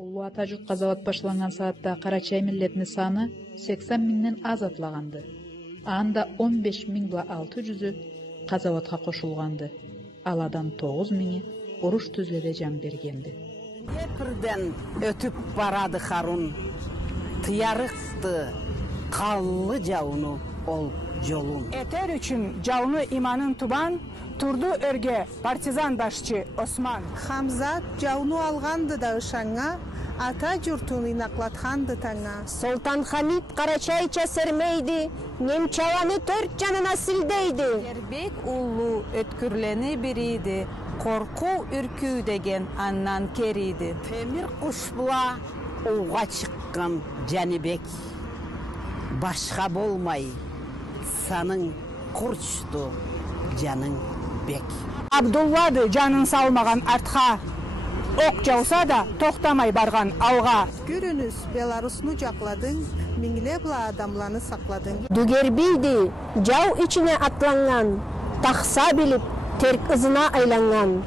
Улуу ата журтка завод башланган саатта Карачай миллетинин саны 80 миңден аз атлаганды. Анда 15 600 казаватка кошулганды. Аладан 9 миңи уруш түзлөдө жан бергенди. Днепрден өтүп барады Харун. Тыярыкты, қаллы жауну ол жолун. Этер үчүн жауну иманын тубан, турду өргө партизан башчы Осман. Хамзат жауну алганды да ышаңа, ата журтун инаклатканды таңа. Солтан Хамид Карачайча сермейди, Немчаланы 4 жанына силдейди. Ербек улу өткүрлени бириди, корку үркүү деген аннан кериди. Темир кушбула уға чыккан Жанибек. Башка болмай, саның курчту жаның бек. Абдуллады жанын салмаган артка, ок жауса да токтамай барган алга. Көрүнүз, Беларусну жакладың, миңлепла адамланы сакладың. Дугербийди, жау ичине атланган, такса билип, терк ызына айланган.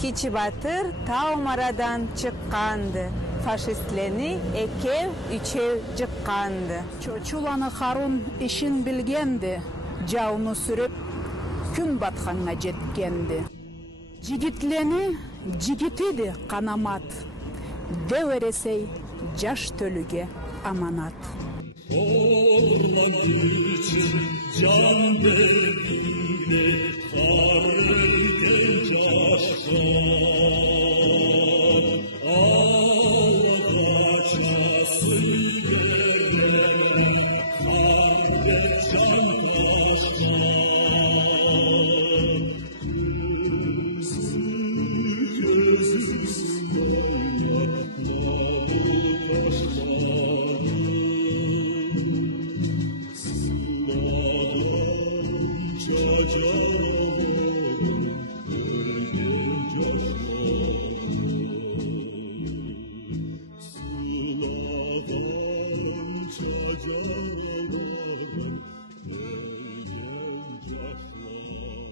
Кичи батыр тау марадан чыкканды, фашистлени экев үчөө жыкканды. Чочуланы Харун ишин билгенди, жауну сүрүп, күн батканга жеткенди. Жигитлени жигитиди канамат, девересей жаш төлүгө аманат. Just